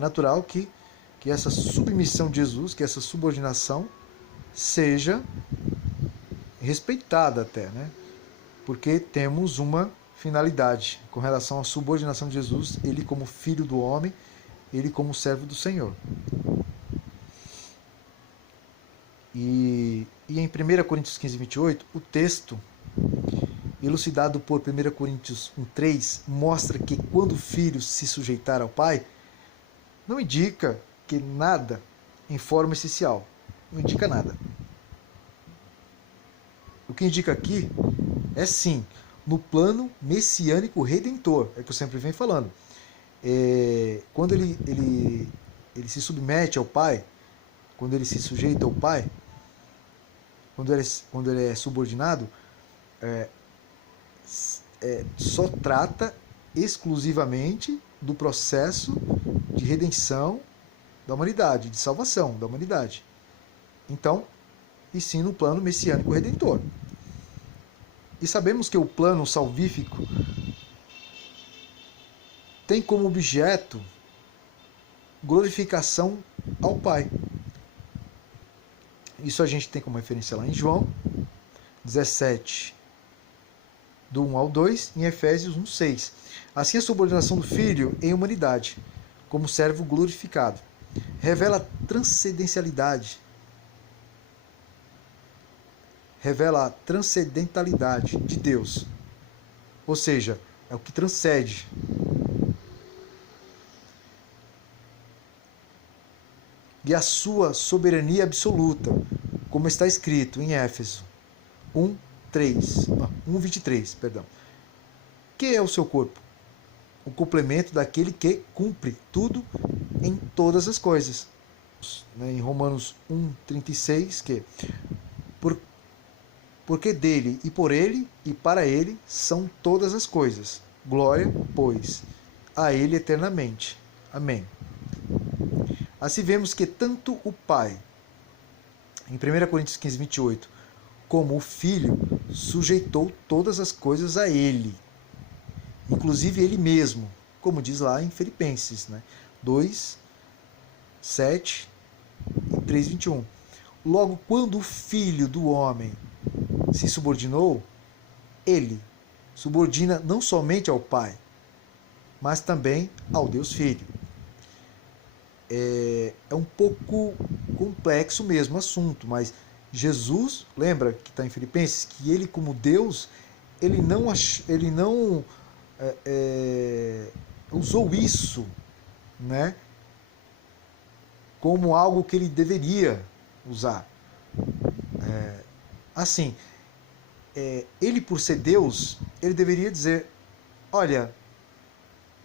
é natural que essa submissão de Jesus, que essa subordinação seja respeitada até, né? Porque temos uma finalidade com relação à subordinação de Jesus, ele como filho do homem, ele como servo do Senhor. E em 1 Coríntios 15, 28, o texto, elucidado por 1 Coríntios 1,3, mostra que quando o filho se sujeitar ao pai, não indica que nada em forma essencial. Não indica nada. O que indica aqui é sim, no plano messiânico redentor, é que eu sempre venho falando. Quando ele se submete ao pai, quando ele se sujeita ao pai, quando ele é subordinado, só trata exclusivamente do processo de redenção da humanidade, de salvação da humanidade. Então, e sim no plano messiânico redentor. E sabemos que o plano salvífico tem como objeto glorificação ao Pai. Isso a gente tem como referência lá em João 17, do 1 ao 2, em Efésios 1, 6. Assim a subordinação do Filho em humanidade, como servo glorificado, revela a transcendencialidade, revela a transcendentalidade de Deus. Ou seja, é o que transcende. E a sua soberania absoluta, como está escrito em Éfeso 1:23, perdão. Que é o seu corpo? O complemento daquele que cumpre tudo em todas as coisas. Em Romanos 1:36, que porque dele e por ele e para ele são todas as coisas. Glória, pois, a ele eternamente. Amém. Assim vemos que tanto o Pai, em 1 Coríntios 15, 28, como o Filho sujeitou todas as coisas a ele, inclusive ele mesmo, como diz lá em Filipenses 2, 7 e 3, 21. Logo, quando o Filho do homem se subordinou, ele subordina não somente ao Pai, mas também ao Deus Filho. É um pouco complexo mesmo o assunto, mas Jesus, lembra que está em Filipenses, que ele como Deus, ele não usou isso, né, como algo que ele deveria usar. Assim, ele por ser Deus, ele deveria dizer, olha,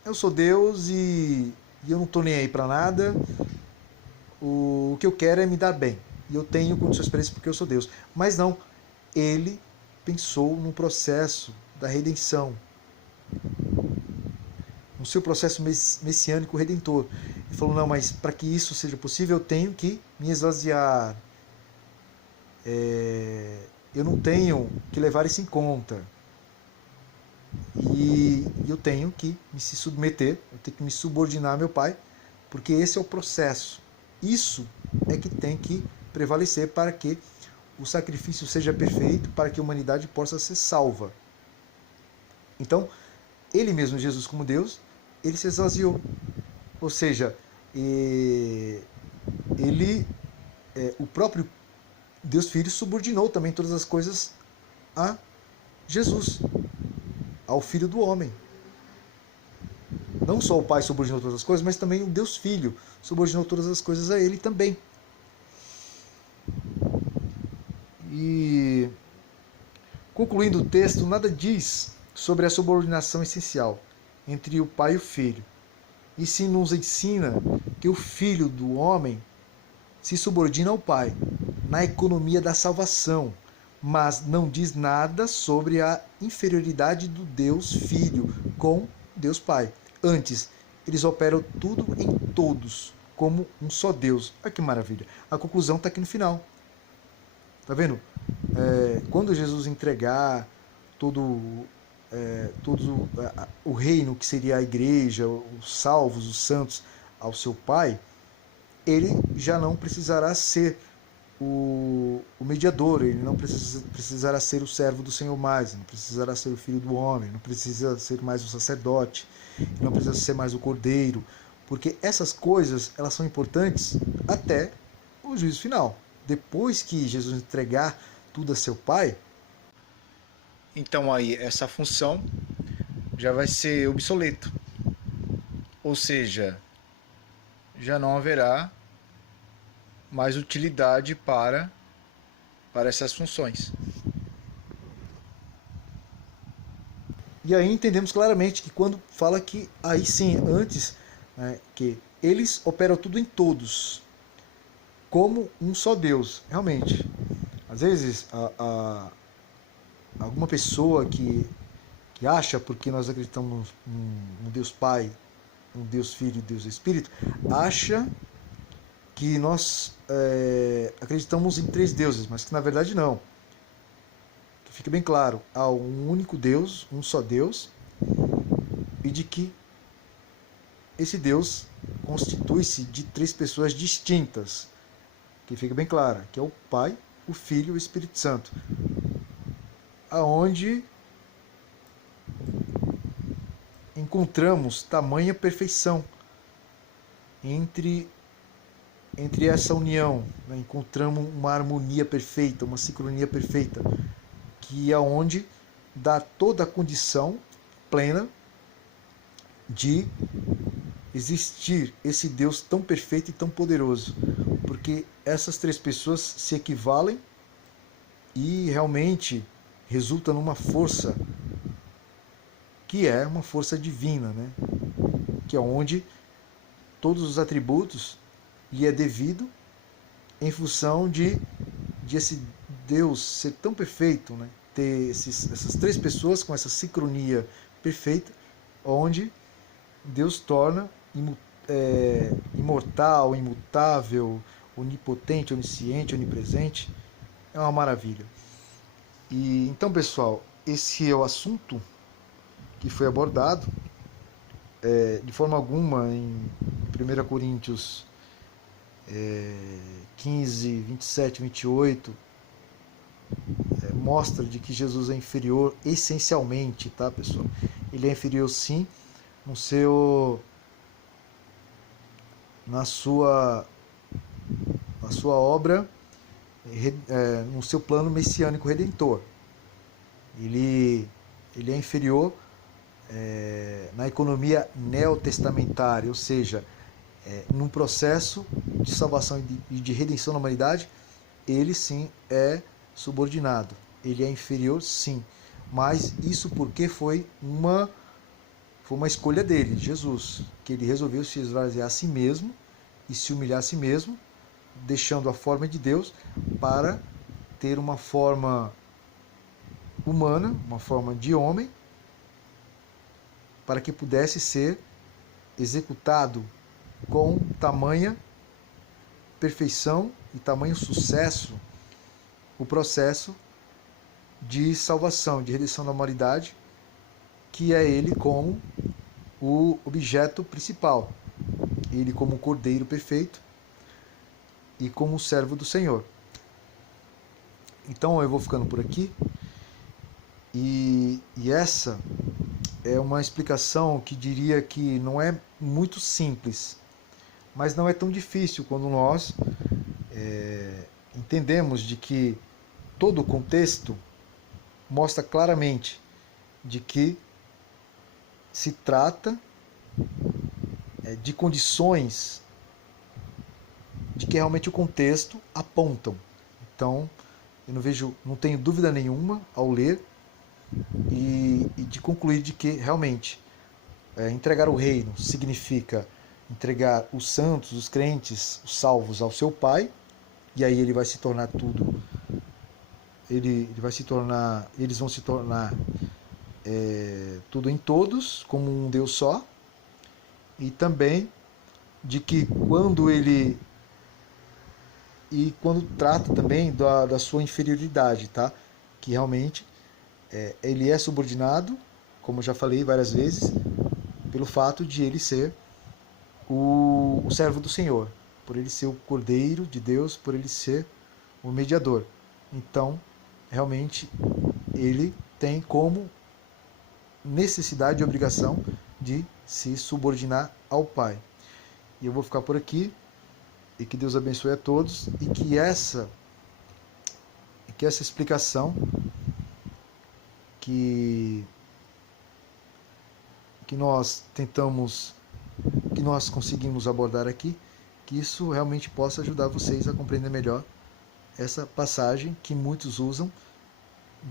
eu sou Deus e eu não estou nem aí para nada, o que eu quero é me dar bem, e eu tenho condições para isso porque eu sou Deus. Mas não, ele pensou no processo da redenção, no seu processo messiânico redentor. Ele falou, não, mas para que isso seja possível, eu tenho que me esvaziar, eu não tenho que levar isso em conta. E eu tenho que me submeter, eu tenho que me subordinar ao meu Pai, porque esse é o processo. Isso é que tem que prevalecer para que o sacrifício seja perfeito, para que a humanidade possa ser salva. Então, ele mesmo, Jesus como Deus, ele se esvaziou. Ou seja, o próprio Deus Filho subordinou também todas as coisas a Jesus, ao Filho do homem. Não só o Pai subordinou todas as coisas, mas também o Deus Filho subordinou todas as coisas a ele também. E, concluindo o texto, nada diz sobre a subordinação essencial entre o Pai e o Filho. E sim nos ensina que o Filho do homem se subordina ao Pai na economia da salvação, mas não diz nada sobre a inferioridade do Deus Filho com Deus Pai. Antes, eles operam tudo em todos, como um só Deus. Olha que maravilha. A conclusão está aqui no final. Está vendo? Quando Jesus entregar todo o reino, que seria a igreja, os salvos, os santos, ao seu pai, ele já não precisará ser o mediador, ele não precisará ser o servo do Senhor mais, não precisará ser o filho do homem, não precisa ser mais o sacerdote, não precisa ser mais o cordeiro, porque essas coisas elas são importantes até o juízo final. Depois que Jesus entregar tudo a seu pai, então aí essa função já vai ser obsoleto. Ou seja, já não haverá mais utilidade para essas funções. E aí entendemos claramente que quando fala que aí sim, antes, né, que eles operam tudo em todos, como um só Deus, realmente. Às vezes, alguma pessoa que acha, porque nós acreditamos num Deus Pai, um Deus Filho e Deus Espírito, acha que nós acreditamos em 3 deuses, mas que na verdade não. Que fique bem claro, há um único Deus, um só Deus, e de que esse Deus constitui-se de 3 pessoas distintas, que fica bem claro, que é o Pai, o Filho e o Espírito Santo, aonde encontramos tamanha perfeição entre essa união, né? Encontramos uma harmonia perfeita, uma sincronia perfeita, que é onde dá toda a condição plena de existir esse Deus tão perfeito e tão poderoso, porque essas 3 pessoas se equivalem e realmente resulta numa força que é uma força divina, né? Que é onde todos os atributos lhe é devido em função de esse Deus ser tão perfeito, né? Ter essas 3 pessoas com essa sincronia perfeita, onde Deus torna imortal, imutável, onipotente, onisciente, onipresente. É uma maravilha. E então, pessoal, esse é o assunto que foi abordado. De forma alguma, em 1 Coríntios 15, 27, 28, mostra de que Jesus é inferior essencialmente, tá, pessoal? Ele é inferior, sim, no seu, na sua obra, no seu plano messiânico redentor. Ele é inferior na economia neotestamentária, ou seja, num processo de salvação e de redenção da humanidade, ele sim é subordinado. Ele é inferior, sim. Mas isso porque foi uma escolha dele, Jesus, que ele resolveu se esvaziar a si mesmo e se humilhar a si mesmo, deixando a forma de Deus para ter uma forma humana, uma forma de homem, para que pudesse ser executado com tamanha perfeição e tamanho sucesso o processo de salvação, de redenção da humanidade, que é ele como o objeto principal, ele como o cordeiro perfeito e como o servo do Senhor. Então eu vou ficando por aqui, e essa é uma explicação que diria que não é muito simples, mas não é tão difícil quando nós entendemos de que todo o contexto mostra claramente de que se trata de condições de que realmente o contexto apontam. Então, eu não tenho dúvida nenhuma ao ler e de concluir de que realmente entregar o reino significa entregar os santos, os crentes, os salvos ao seu Pai, e aí ele vai se tornar tudo, eles vão se tornar tudo em todos, como um Deus só, e também de que quando trata também da sua inferioridade, tá? Que realmente ele é subordinado, como eu já falei várias vezes, pelo fato de ele ser o servo do Senhor, por ele ser o Cordeiro de Deus, por ele ser o mediador. Então, realmente, ele tem como necessidade e obrigação de se subordinar ao Pai. E eu vou ficar por aqui, e que Deus abençoe a todos, e que essa explicação que nós conseguimos abordar aqui, que isso realmente possa ajudar vocês a compreender melhor essa passagem que muitos usam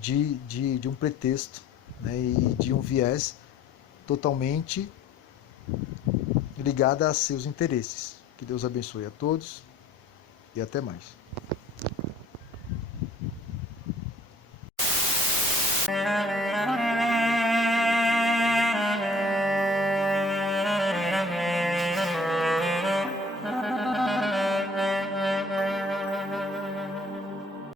de um pretexto, né, e de um viés totalmente ligado a seus interesses. Que Deus abençoe a todos e até mais.